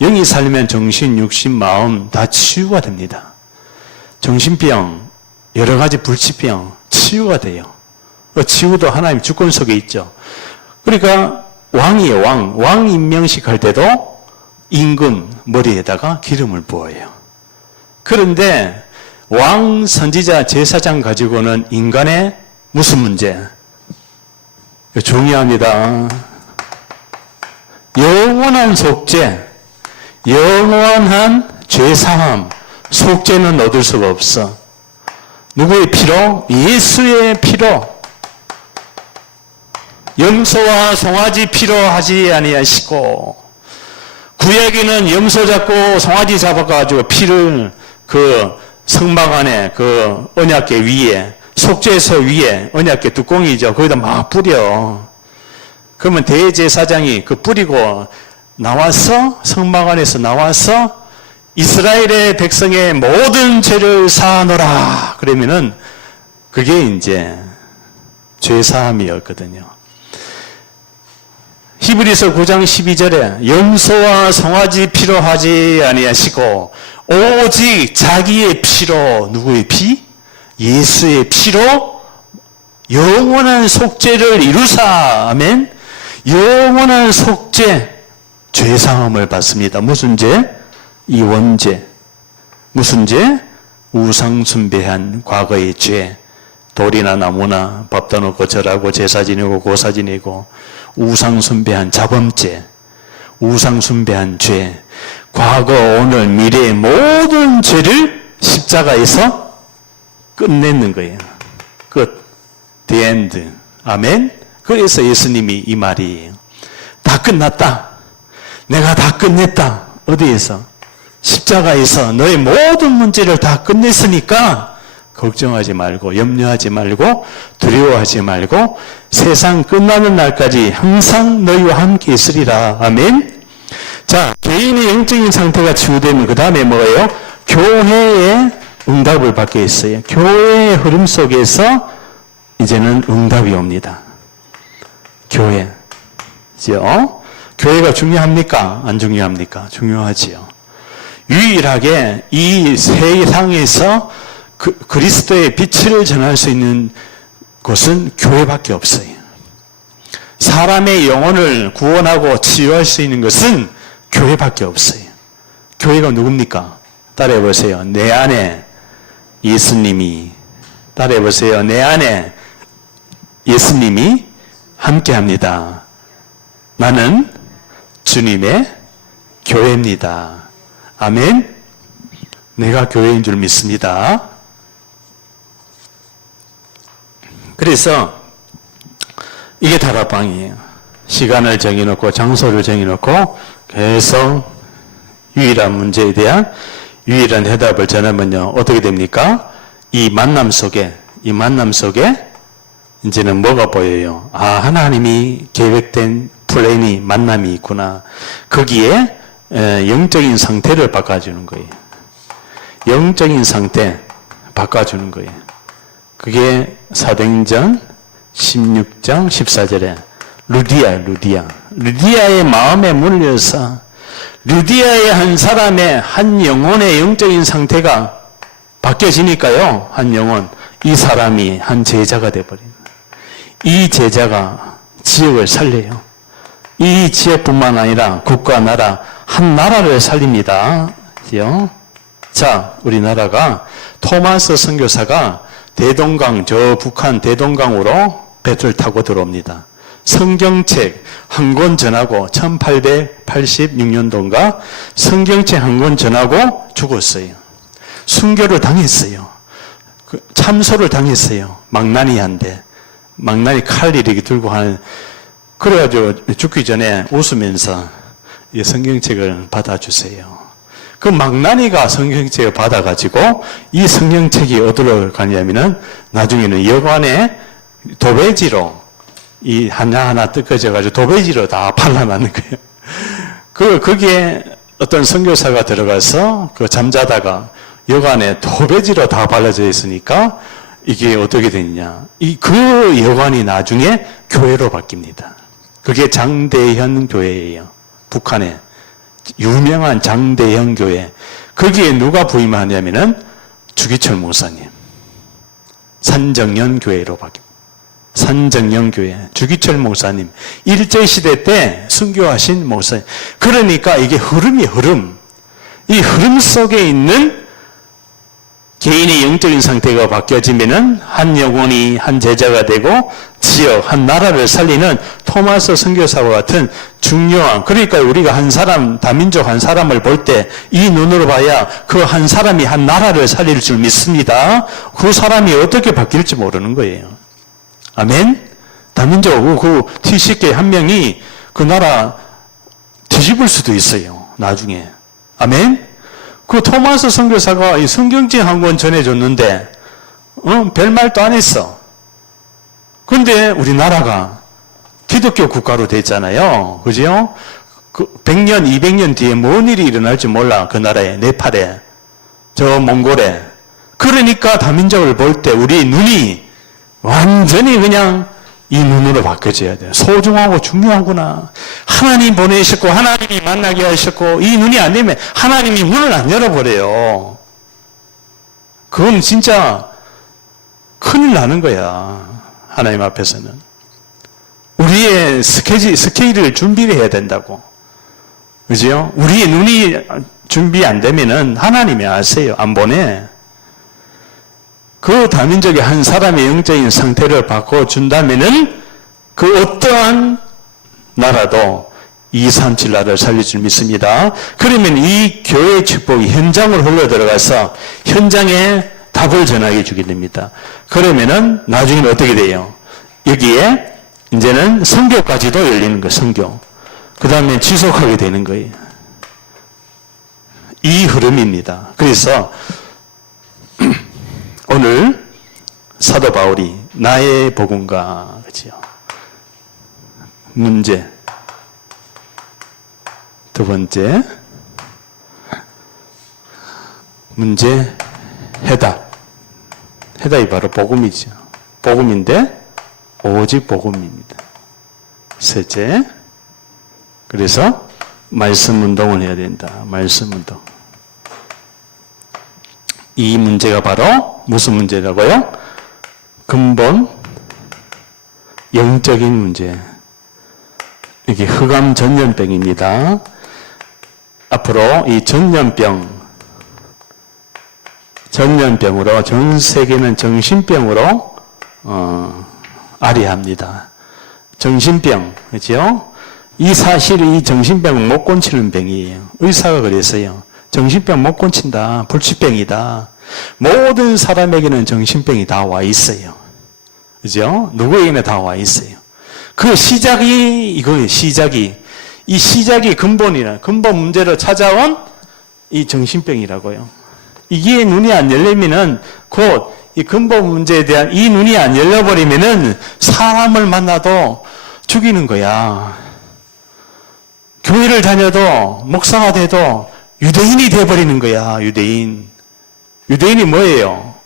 영이 살면 정신, 육신, 마음 다 치유가 됩니다. 정신병, 여러 가지 불치병 치유가 돼요. 치유도 하나님 주권 속에 있죠. 그러니까 왕이에요, 왕. 왕 임명식 할 때도 임금 머리에다가 기름을 부어요. 그런데 왕, 선지자, 제사장 가지고는 인간의 무슨 문제? 중요합니다. 영원한 속죄, 영원한 죄사함, 속죄는 얻을 수가 없어. 누구의 피로? 예수의 피로. 염소와 송아지 피로 하지 아니하시고, 구약에는 염소 잡고 송아지 잡아가지고 피를 성막 안에 언약궤 위에, 속죄소 위에, 언약궤 뚜껑이죠. 거기다 막 뿌려. 그러면 대제사장이 뿌리고 나와서, 성막 안에서 나와서 이스라엘의 백성의 모든 죄를 사하노라. 그러면은 그게 이제 죄사함이었거든요. 히브리서 9장 12절에 염소와 송아지 피로 하지 아니하시고 오직 자기의 피로, 누구의 피? 예수의 피로 영원한 속죄를 이루사. 아멘. 영원한 속죄, 죄사함을 받습니다. 무슨 죄? 이원죄. 무슨 죄? 우상숭배한 과거의 죄. 돌이나 나무나 밥도 넣고 절하고 제사 지내고 고사 지내고 우상숭배한 자범죄, 우상숭배한 죄, 과거, 오늘, 미래의 모든 죄를 십자가에서 끝내는 거예요. 끝. The end. 아멘. 그래서 예수님이 이 말이에요. 다 끝났다. 내가 다 끝냈다. 어디에서? 십자가에서 너의 모든 문제를 다 끝냈으니까 걱정하지 말고, 염려하지 말고, 두려워하지 말고, 세상 끝나는 날까지 항상 너희와 함께 있으리라. 아멘. 자, 개인의 영적인 상태가 치유되면 그 다음에 뭐예요? 교회의 응답을 받게 했어요. 교회의 흐름 속에서 이제는 응답이 옵니다. 교회. 교회가 중요합니까? 안 중요합니까? 중요하지요. 유일하게 이 세상에서 그리스도의 빛을 전할 수 있는 곳은 교회밖에 없어요. 사람의 영혼을 구원하고 치유할 수 있는 것은 교회밖에 없어요. 교회가 누굽니까? 따라해보세요. 내 안에 예수님이, 따라해보세요. 내 안에 예수님이 함께합니다. 나는 주님의 교회입니다. 아멘. 내가 교회인 줄 믿습니다. 그래서 이게 다락방이에요. 시간을 정해놓고 장소를 정해놓고 계속 유일한 문제에 대한 유일한 해답을 전하면요. 어떻게 됩니까? 이 만남 속에 이제는 뭐가 보여요? 아, 하나님이 계획된 플랜이 만남이 있구나. 거기에 영적인 상태를 바꿔주는 거예요. 영적인 상태 바꿔주는 거예요. 그게 사도행전 16장 14절에 루디아의 마음에 물려서 루디아의 한 사람의 한 영혼의 영적인 상태가 바뀌어지니까요. 한 영혼, 이 사람이 한 제자가 되어버립니다. 이 제자가 지역을 살려요. 이 지역뿐만 아니라 국가, 나라, 한 나라를 살립니다. 자, 우리나라가 토마스 선교사가 대동강, 저 북한 대동강으로 배를 타고 들어옵니다. 성경책 한 권 전하고 1886년도인가 성경책 한 권 전하고 죽었어요. 순교를 당했어요. 참소를 당했어요. 망나니한테. 망나니 칼 이렇게 들고 하는. 그래가지고 죽기 전에 웃으면서 이 성경책을 받아주세요. 그 망나니가 성경책을 받아가지고 이 성경책이 어디로 가냐면은 나중에는 여관에 도배지로 이 하나하나 뜯어져가지고 도배지로 다 발라놨는 거예요. 거기에 어떤 선교사가 들어가서 그 잠자다가 여관에 도배지로 다 발라져 있으니까 이게 어떻게 됐냐. 그 여관이 나중에 교회로 바뀝니다. 그게 장대현 교회예요. 북한에. 유명한 장대현 교회. 거기에 누가 부임하냐면은 주기철 목사님. 산정연 교회로 바뀝니다. 산정연 교회. 주기철 목사님. 일제시대 때 순교하신 목사님. 그러니까 이게 흐름. 이 흐름 속에 있는 개인의 영적인 상태가 바뀌어지면은 한 영혼이 한 제자가 되고 지역, 한 나라를 살리는 토마스 선교사와 같은 중요한, 그러니까 우리가 한 사람, 다민족 한 사람을 볼 때 이 눈으로 봐야 그 한 사람이 한 나라를 살릴 줄 믿습니다. 그 사람이 어떻게 바뀔지 모르는 거예요. 아멘? 다민족, 그 T10개 한 명이 그 나라 뒤집을 수도 있어요. 나중에. 아멘? 그 토마스 선교사가 이 성경책 한 권 전해줬는데, 별말도 안 했어. 근데 우리나라가 기독교 국가로 됐잖아요. 그죠? 100년, 200년 뒤에 뭔 일이 일어날지 몰라. 그 나라에, 네팔에, 저 몽골에. 그러니까 다민족을 볼 때 우리 눈이 완전히 그냥 이 눈으로 바뀌어져야 돼요. 소중하고 중요하구나. 하나님 보내셨고 하나님이 만나게 하셨고 이 눈이 안 되면 하나님이 문을 안 열어버려요. 그건 진짜 큰일 나는 거야. 하나님 앞에서는. 우리의 스케일을 준비를 해야 된다고. 그죠? 우리의 눈이 준비 안 되면은 하나님이 아세요. 안 보내. 그 다민족의 한 사람의 영적인 상태를 바꿔준다면은 그 어떠한 나라도 237 나라를 살릴 줄 믿습니다. 그러면 이 교회의 축복이 현장으로 흘러 들어가서 현장에 답을 전하게 주게 됩니다. 그러면은 나중에는 어떻게 돼요? 여기에 이제는 선교까지도 열리는 거예요. 선교. 그 다음에 지속하게 되는 거예요. 이 흐름입니다. 그래서 오늘 사도 바울이 나의 복음과 그렇죠. 문제 두 번째 문제 해답이 바로 복음이죠. 복음인데 오직 복음입니다. 셋째 그래서 말씀 운동을 해야 된다. 말씀 운동. 이 문제가 바로 무슨 문제라고요? 근본 영적인 문제. 이게 흑암 전염병입니다. 앞으로 이 전염병으로 전 세계는 정신병으로 아리합니다. 정신병, 그렇죠? 이 사실이 이 정신병은 못 고치는 병이에요. 의사가 그랬어요. 정신병 못 고친다. 불치병이다. 모든 사람에게는 정신병이 다 와 있어요. 그죠? 누구에게나 다 와 있어요. 그 시작이 이거예요. 이 시작이 근본 문제로 찾아온 이 정신병이라고요. 이게 눈이 안 열리면은 곧 이 근본 문제에 대한 이 눈이 안 열려버리면은 사람을 만나도 죽이는 거야. 교회를 다녀도 목사가 돼도 유대인이 돼버리는 거야. 유대인이 뭐예요?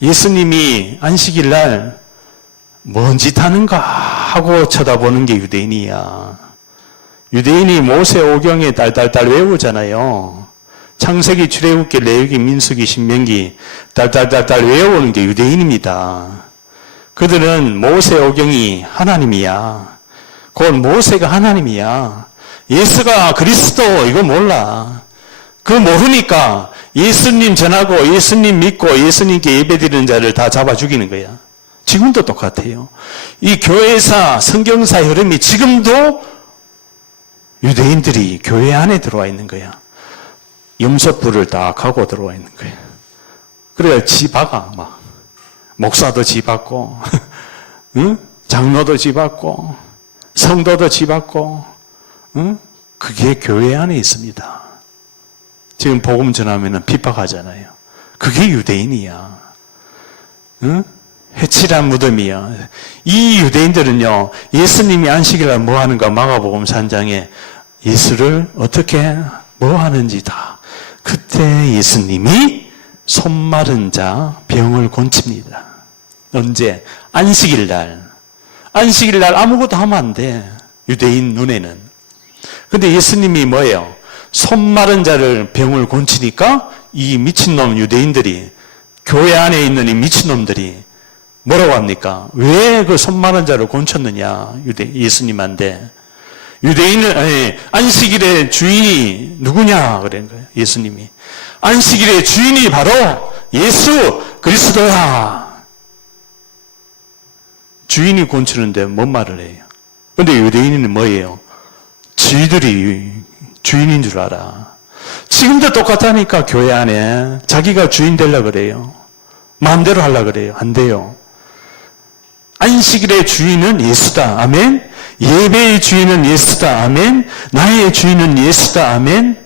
예수님이 안식일 날 뭔 짓 하는가 하고 쳐다보는 게 유대인이야. 유대인이 모세오경에 딸딸딸 외우잖아요. 창세기, 출애굽기, 레위기, 민수기, 신명기 딸딸딸딸 외우는 게 유대인입니다. 그들은 모세오경이 하나님이야. 곧 모세가 하나님이야. 예수가 그리스도 이거 몰라. 그거 모르니까 예수님 전하고 예수님 믿고 예수님께 예배드리는 자를 다 잡아 죽이는 거야. 지금도 똑같아요. 이 교회사, 성경사 흐름이 지금도 유대인들이 교회 안에 들어와 있는 거야. 염소뿔을 딱 하고 들어와 있는 거야. 그래야 지 박아, 막. 목사도 지 받고, 응? 장로도 지 받고, 성도도 지 받고, 응? 그게 교회 안에 있습니다. 지금 복음 전하면은 핍박하잖아요. 그게 유대인이야. 응? 해칠한 무덤이야. 이 유대인들은요, 예수님이 안식일날 뭐 하는가 마가복음 3장에 예수를 어떻게 뭐 하는지다. 그때 예수님이 손 마른 자 병을 고칩니다. 언제? 안식일날. 안식일날 아무것도 하면 안 돼. 유대인 눈에는. 근데 예수님이 뭐예요? 손 마른 자를 병을 고치니까 이 미친놈 유대인들이, 교회 안에 있는 이 미친놈들이 뭐라고 합니까? 왜 그 손 마른 자를 고쳤느냐? 예수님한테. 유대인은, 안식일의 주인이 누구냐? 그런 거예요. 예수님이. 안식일의 주인이 바로 예수 그리스도야. 주인이 고치는데 뭔 말을 해요? 근데 유대인은 뭐예요? 지들이 주인인 줄 알아. 지금도 똑같다니까, 교회 안에. 자기가 주인 되려고 그래요. 마음대로 하려고 그래요. 안 돼요. 안식일의 주인은 예수다. 아멘. 예배의 주인은 예수다. 아멘. 나의 주인은 예수다. 아멘.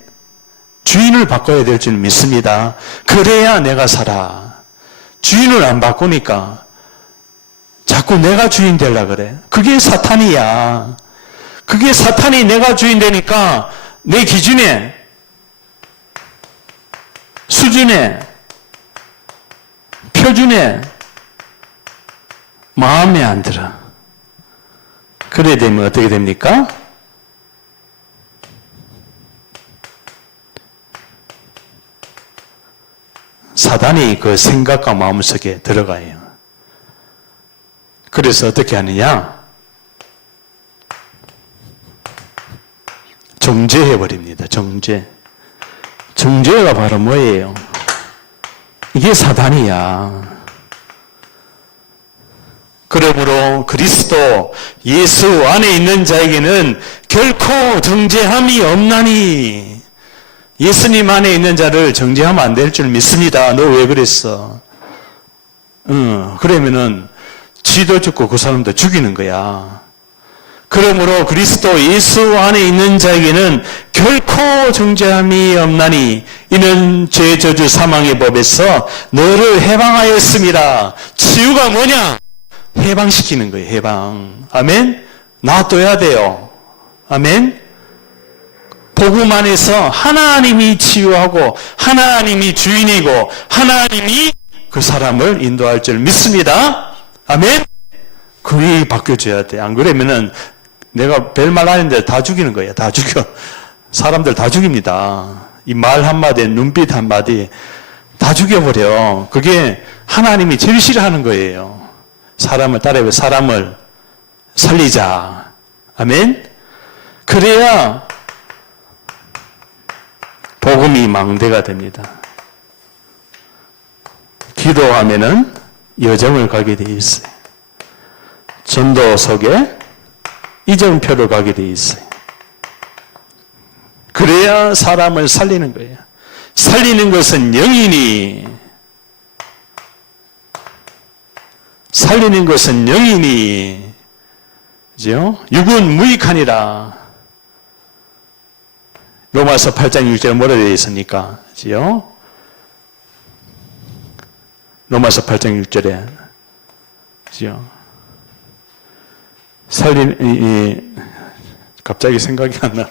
주인을 바꿔야 될 줄 믿습니다. 그래야 내가 살아. 주인을 안 바꾸니까 자꾸 내가 주인 되려고 그래. 그게 사탄이야. 그게 사탄이 내가 주인 되니까 내 기준에, 수준에, 표준에 마음에 안 들어. 그래 되면 어떻게 됩니까? 사단이 그 생각과 마음속에 들어가요. 그래서 어떻게 하느냐? 정죄해버립니다. 정죄. 정죄가 바로 뭐예요? 이게 사단이야. 그러므로 그리스도 예수 안에 있는 자에게는 결코 정죄함이 없나니. 예수님 안에 있는 자를 정죄하면 안 될 줄 믿습니다. 너 왜 그랬어? 그러면은 지도 죽고 그 사람도 죽이는 거야. 그러므로 그리스도 예수 안에 있는 자에게는 결코 정죄함이 없나니 이는 죄 저주 사망의 법에서 너를 해방하였습니다. 치유가 뭐냐? 해방시키는 거예요. 해방. 아멘. 놔둬야 돼요. 아멘. 복음 안에서 하나님이 치유하고 하나님이 주인이고 하나님이 그 사람을 인도할 줄 믿습니다. 아멘. 그게 바뀌어져야 돼. 안 그러면은 내가 별말 아닌데 다 죽이는 거예요. 다 죽여. 사람들 다 죽입니다. 이 말 한마디, 눈빛 한마디 다 죽여버려. 그게 하나님이 제일 싫어하는 거예요. 사람을 따라해 사람을 살리자. 아멘. 그래야 복음이 망대가 됩니다. 기도하면은 여정을 가게 돼 있어요. 전도 속에 이정표를 가게 돼 있어요. 그래야 사람을 살리는 거예요. 살리는 것은 영이니, 살리는 것은 영이니, 그죠? 육은 무익하니라. 로마서 8장 6절에 뭐라 되어 있습니까? 그죠? 로마서 8장 6절에, 그죠? 갑자기 생각이 안 나요.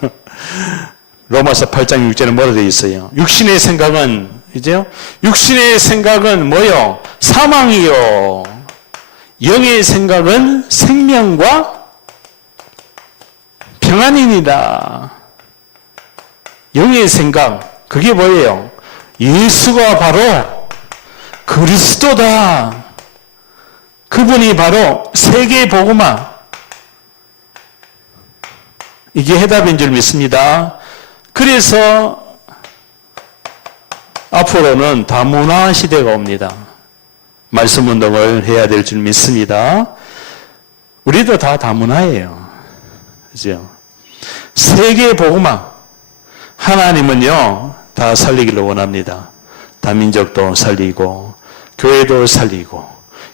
로마서 8장 6절에 뭐라 되어 있어요? 육신의 생각은, 그죠? 육신의 생각은 뭐요? 사망이요. 영의 생각은 생명과 평안이니라. 영의 생각, 그게 뭐예요? 예수가 바로 그리스도다. 그분이 바로 세계 복음화. 이게 해답인 줄 믿습니다. 그래서 앞으로는 다문화 시대가 옵니다. 말씀 운동을 해야 될 줄 믿습니다. 우리도 다 다문화예요. 그죠? 세계 복음화. 하나님은요, 다 살리기를 원합니다. 다민족도 살리고, 교회도 살리고,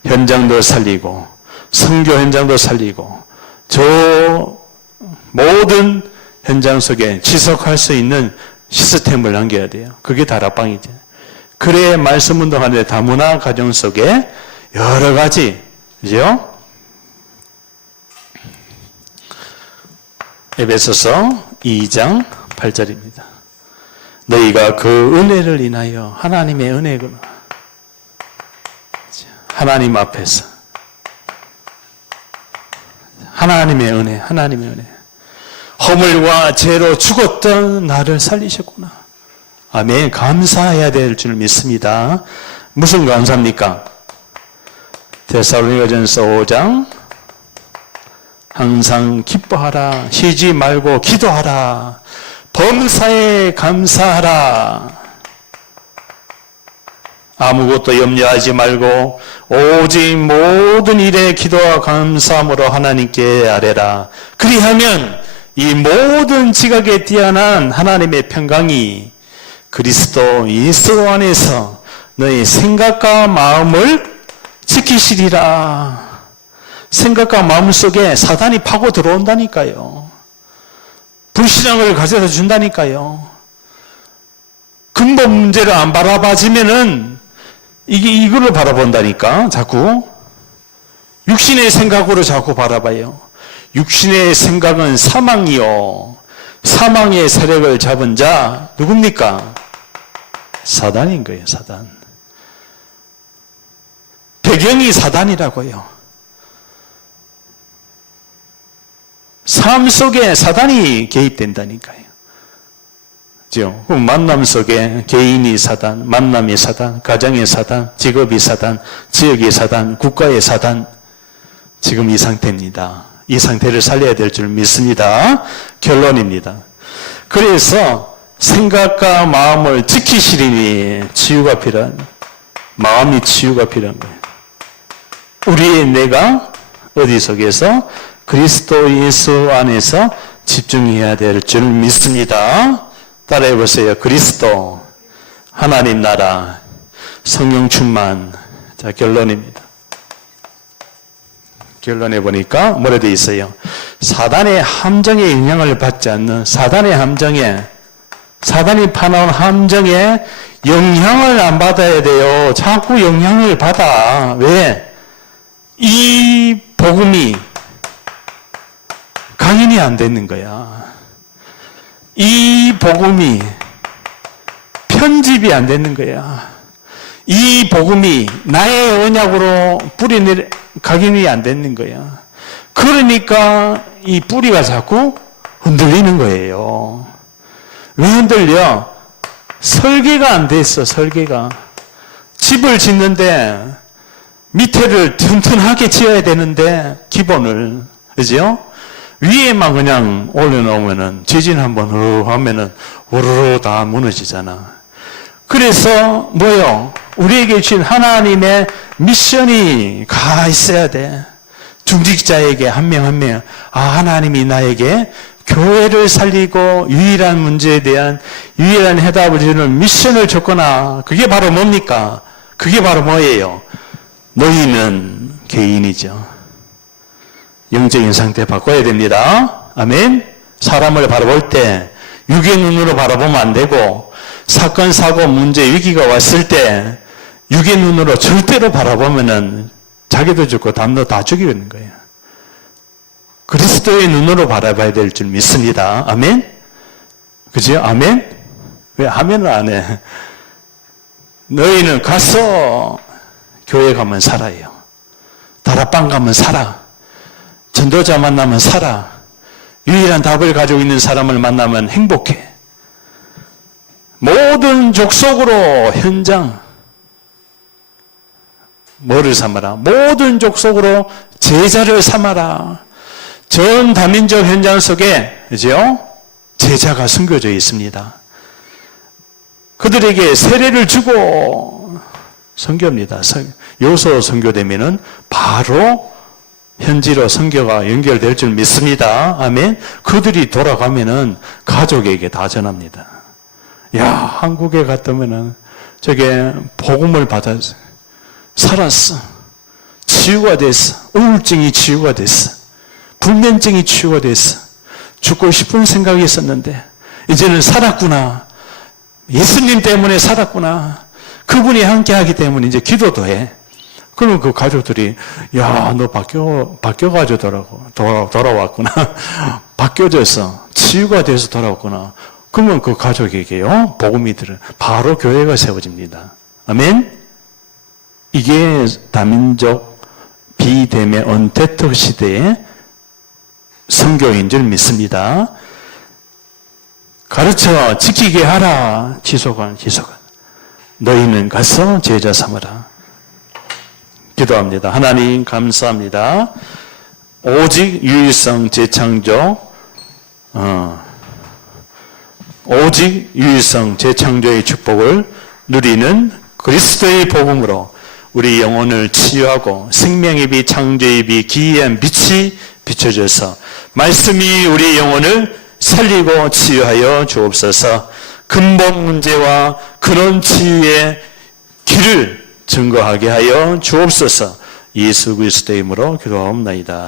현장도 살리고, 선교 현장도 살리고, 저 모든 현장 속에 지속할 수 있는 시스템을 남겨야 돼요. 그게 다락방이죠. 그래야 말씀 운동하는데 다문화 가정 속에 여러 가지, 그죠? 에베소서 2장 8절입니다. 너희가 그 은혜를 인하여 하나님의 은혜구나. 하나님 앞에서 하나님의 은혜, 하나님의 은혜. 허물과 죄로 죽었던 나를 살리셨구나. 아멘. 감사해야 될 줄 믿습니다. 무슨 감사입니까? 데살로니가전서 5장 항상 기뻐하라. 쉬지 말고 기도하라. 범사에 감사하라. 아무것도 염려하지 말고 오직 모든 일에 기도와 감사함으로 하나님께 아뢰라. 그리하면 이 모든 지각에 뛰어난 하나님의 평강이 그리스도 예수 안에서 너의 생각과 마음을 지키시리라. 생각과 마음 속에 사단이 파고 들어온다니까요. 불신앙을 가져다 준다니까요. 근본 문제를 안 바라봐지면은 이거를 바라본다니까. 자꾸 육신의 생각으로 자꾸 바라봐요. 육신의 생각은 사망이요. 사망의 세력을 잡은 자 누굽니까? 사단인 거예요. 사단. 배경이 사단이라고요. 삶 속에 사단이 개입된다니까요. 그죠? 만남 속에 개인이 사단, 만남이 사단, 가정의 사단, 직업이 사단, 지역의 사단, 국가의 사단. 지금 이 상태입니다. 이 상태를 살려야 될 줄 믿습니다. 결론입니다. 그래서 생각과 마음을 지키시리니 치유가 필요한, 마음이 치유가 필요한 거예요. 우리의 내가 어디 속에서? 그리스도 예수 안에서 집중해야 될 줄 믿습니다. 따라해 보세요. 그리스도, 하나님 나라, 성령 충만. 자, 결론입니다. 결론에 보니까 뭐라 되어 있어요? 사단의 함정에 영향을 받지 않는, 사단의 함정에, 사단이 파놓은 함정에 영향을 안 받아야 돼요. 자꾸 영향을 받아. 왜? 이 복음이 강인이 안 되는 거야. 이 복음이 편집이 안 되는 거야. 이 복음이 나의 언약으로 각인이 안 되는 거야. 그러니까 이 뿌리가 자꾸 흔들리는 거예요. 왜 흔들려? 설계가 안 돼 있어. 설계가. 집을 짓는데 밑에를 튼튼하게 지어야 되는데 기본을, 그죠? 위에만 그냥 올려놓으면은 지진 한번 하면은 우르르 다 무너지잖아. 그래서 뭐요? 우리에게 주신 하나님의 미션이 가 있어야 돼. 중직자에게 한 명 한 명, 하나님이 나에게 교회를 살리고 유일한 문제에 대한 유일한 해답을 주는 미션을 줬거나, 그게 바로 뭡니까? 그게 바로 뭐예요? 너희는 개인이죠. 영적인 상태 바꿔야 됩니다. 아멘. 사람을 바라볼 때 육의 눈으로 바라보면 안 되고, 사건, 사고, 문제, 위기가 왔을 때 육의 눈으로 절대로 바라보면은 자기도 죽고 남도 다 죽이는 거예요. 그리스도의 눈으로 바라봐야 될 줄 믿습니다. 아멘. 그죠? 아멘. 왜 아멘을 안 해? 너희는 가서 교회 가면 살아요. 다락방 가면 살아. 전도자 만나면 살아. 유일한 답을 가지고 있는 사람을 만나면 행복해. 모든 족속으로 현장, 뭐를 삼아라? 모든 족속으로 제자를 삼아라. 전 다민족 현장 속에, 그죠? 제자가 숨겨져 있습니다. 그들에게 세례를 주고 선교입니다. 요소 선교되면은 바로 현지로 선교가 연결될 줄 믿습니다. 아멘. 그들이 돌아가면은 가족에게 다 전합니다. 야, 한국에 갔다면은 저게 복음을 받았어. 살았어. 치유가 됐어. 우울증이 치유가 됐어. 불면증이 치유가 됐어. 죽고 싶은 생각이 있었는데 이제는 살았구나. 예수님 때문에 살았구나. 그분이 함께하기 때문에 이제 기도도 해. 그러면 그 가족들이 야, 너 바뀌어가지고 돌아왔구나. 바뀌어져서 치유가 돼서 돌아왔구나. 그러면 그 가족에게요 복음이 들어 바로 교회가 세워집니다. 아멘. 이게 다민족 비대면 언택트 시대의 선교인 줄 믿습니다. 가르쳐 지키게 하라. 지소관. 너희는 가서 제자 삼으라. 기도합니다. 하나님 감사합니다. 오직 유일성 재창조, 오직 유일성 재창조의 축복을 누리는 그리스도의 복음으로 우리 영혼을 치유하고 생명의 빛, 창조의 빛, 기이한 빛이 비춰져서 말씀이 우리 영혼을 살리고 치유하여 주옵소서. 근본 문제와 근원 치유의 길을 증거하게 하여 주옵소서. 예수 그리스도의 이름으로 기도하옵나이다.